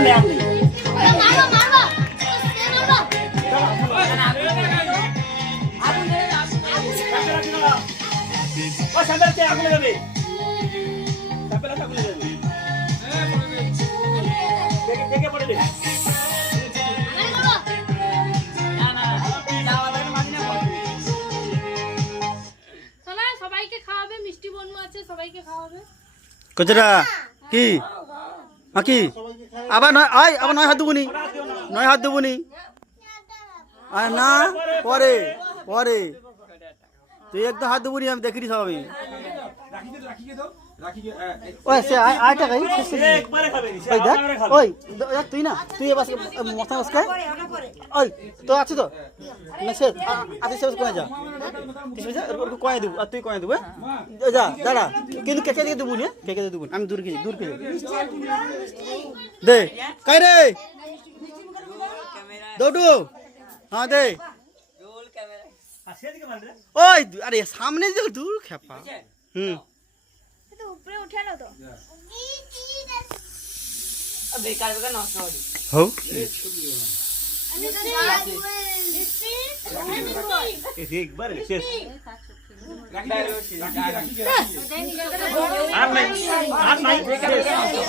নেই আর নেই ও স্যাম্পেল কে আগুনে যাবে স্যাম্পেল আগুনে যাবে কে পড়ে দে সবাইকে খাওয়াবে, মিষ্টি বনু আছে, সবাইকে খাওয়াবে। কচরা কি কি আবার নয় আয় আবার নয় হাত দেবনি নয় হাত দেবনি আর না পরে পরে তুই একদম হাত দেবনি আমি দেখিনি সব আমি ওই সে আয়টা খাই একবারে খাবে ওই দেখ ওই তুই না তুই এবার মশলা মশলা ওই তো আছে তো না সে আছে সে কোথায় যা কিছু ওর কয়ে দেবো আর তুই কয়ে দেবো যা দাঁড়া কিন্তু কেকে দিয়ে দেবো না কেকে দিয়ে দেবো আমি দূর কে দে কাই রে দৌড়ু হ্যাঁ দে ওই আরে সামনে যে দূর খেপা উপরে উঠে না তো বেকার বেকার নষ্ট হবে হও একবারে শেষ রাখি আর নাই শেষ